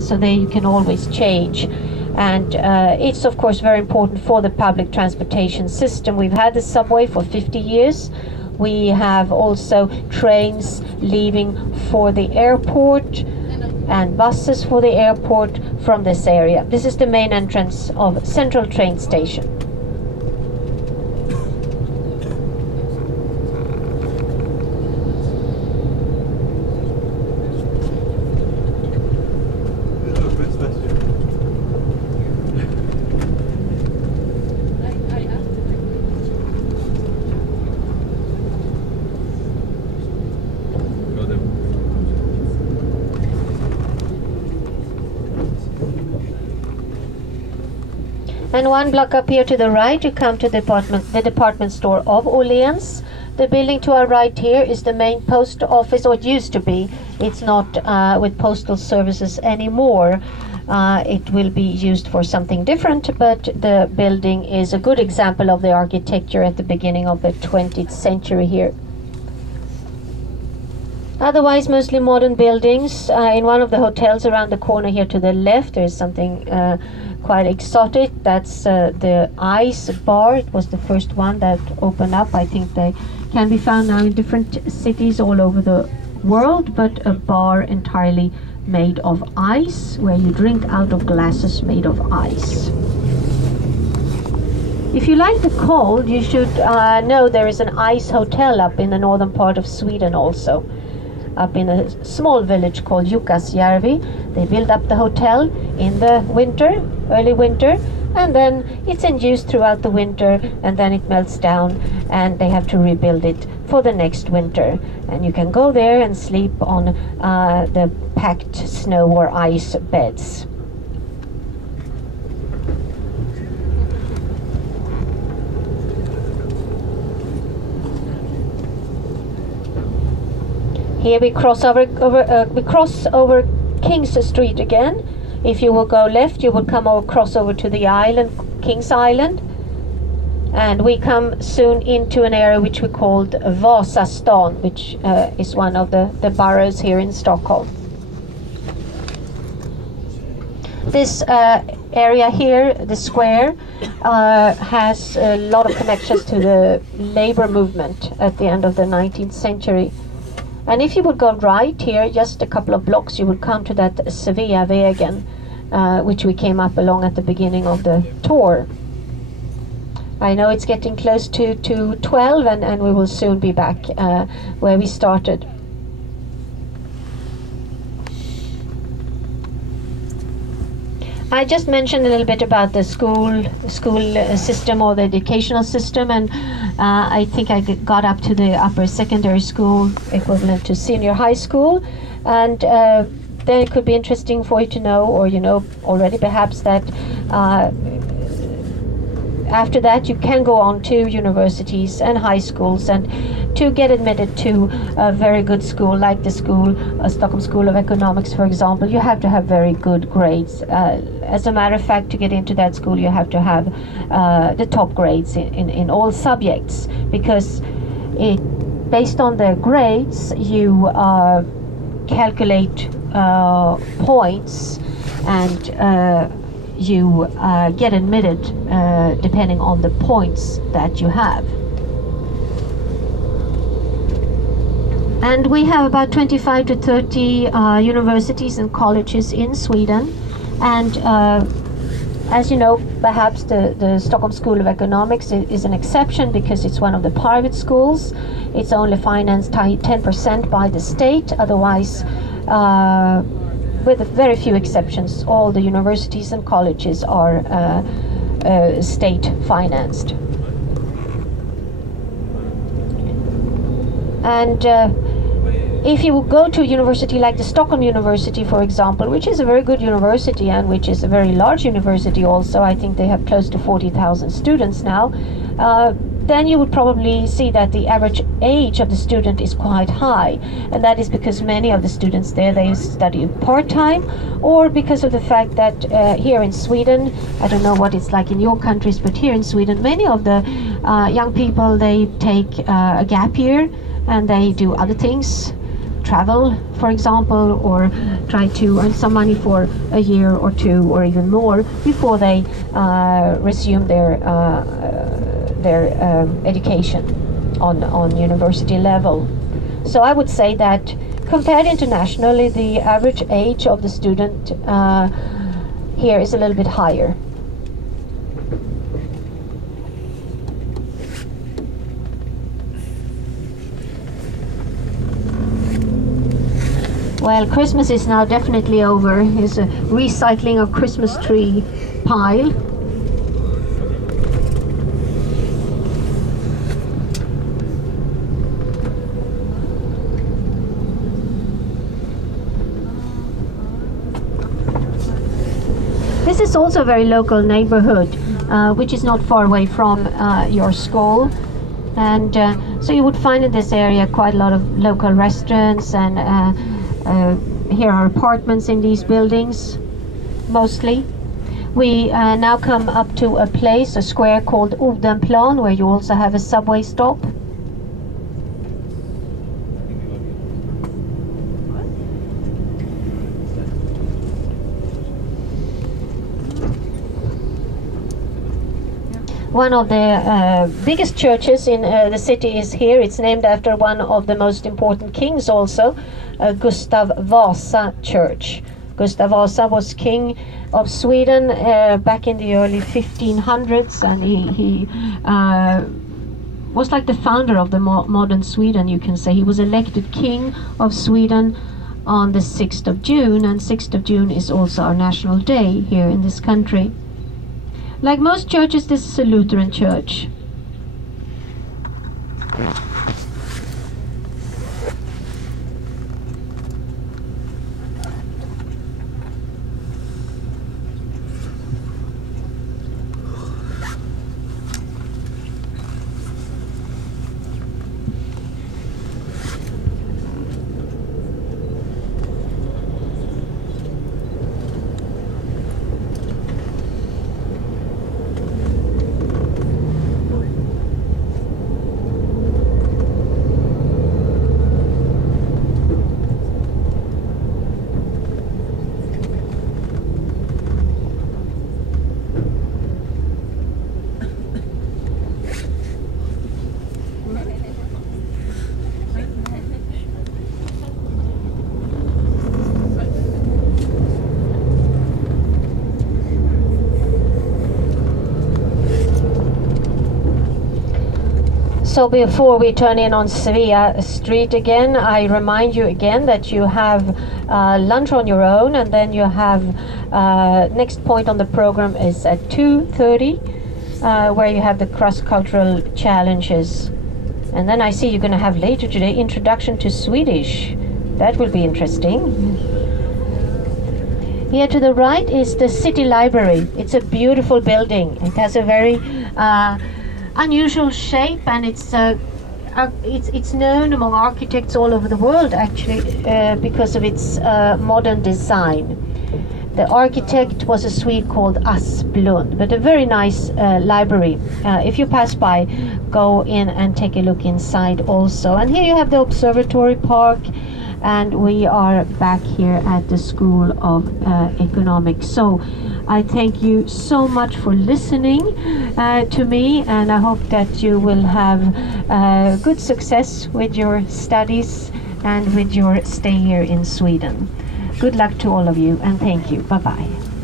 so there you can always change. And it's of course very important for the public transportation system. We've had the subway for 50 years. We have also trains leaving for the airport and buses for the airport from this area. This is the main entrance of Central Train Station. And one block up here to the right, you come to the department store of Åhléns. The building to our right here is the main post office, or it used to be. It's not with postal services anymore. It will be used for something different, but the building is a good example of the architecture at the beginning of the 20th century here. Otherwise, mostly modern buildings. In one of the hotels around the corner here to the left, there is something quite exotic. That's the ice bar. It was the first one that opened up. I think they can be found now in different cities all over the world, but a bar entirely made of ice, where you drink out of glasses made of ice. If you like the cold, you should know there is an ice hotel up in the northern part of Sweden also. Up in a small village called Jukkasjärvi. They build up the hotel in the winter, early winter, and then it's in use throughout the winter, and then it melts down and they have to rebuild it for the next winter. And you can go there and sleep on the packed snow or ice beds. Here we cross over King's Street again. If you will go left, you will cross over to the island, King's Island, and we come soon into an area which we called Vasastan, which is one of the boroughs here in Stockholm. This area here, the square, has a lot of connections to the labor movement at the end of the 19th century. And if you would go right here, just a couple of blocks, you would come to that Sveavägen, which we came up along at the beginning of the tour. I know it's getting close to 12, and we will soon be back where we started. I just mentioned a little bit about the school system, or the educational system, and I think I got up to the upper secondary school, equivalent to senior high school, and then it could be interesting for you to know, or you know already perhaps, that after that you can go on to universities and high schools, and to get admitted to a very good school like the Stockholm School of Economics, for example, you have to have very good grades. As a matter of fact, to get into that school you have to have the top grades in all subjects, because based on the grades you calculate points, and you get admitted depending on the points that you have. And we have about 25 to 30 universities and colleges in Sweden, and as you know, perhaps the Stockholm School of Economics is an exception, because it's one of the private schools. It's only financed 10% by the state. Otherwise, with very few exceptions, all the universities and colleges are state financed. And if you go to a university like the Stockholm University, for example, which is a very good university and which is a very large university also, I think they have close to 40,000 students now, then you would probably see that the average age of the student is quite high, and that is because many of the students there, they study part-time, or because of the fact that here in Sweden, I don't know what it's like in your countries, but here in Sweden many of the young people, they take a gap year and they do other things, travel, for example, or try to earn some money for a year or two or even more before they resume their education on university level. So I would say that compared internationally, the average age of the student here is a little bit higher. Well, Christmas is now definitely over. Here's a recycling of Christmas tree pile. This is also a very local neighborhood, which is not far away from your school. And so you would find in this area quite a lot of local restaurants, and here are apartments in these buildings, mostly. We now come up to a place, a square called Odenplan, where you also have a subway stop. One of the biggest churches in the city is here. It's named after one of the most important kings also, Gustav Vasa Church. Gustav Vasa was king of Sweden back in the early 1500s, and he was like the founder of the modern Sweden, you can say. He was elected king of Sweden on the 6th of June, and 6th of June is also our national day here in this country. Like most churches, this is a Lutheran church. So before we turn in on Svea Street again, I remind you again that you have lunch on your own, and then you have next point on the program is at 2:30, where you have the cross-cultural challenges. And then I see you're going to have later today Introduction to Swedish. That will be interesting. Here to the right is the City Library. It's a beautiful building. It has a very unusual shape, and it's known among architects all over the world, actually, because of its modern design. The architect was a Swede called Asplund, but a very nice library. If you pass by, go in and take a look inside also. And here you have the Observatory Park, and we are back here at the School of Economics. So I thank you so much for listening to me, and I hope that you will have good success with your studies and with your stay here in Sweden. Good luck to all of you, and thank you. Bye-bye.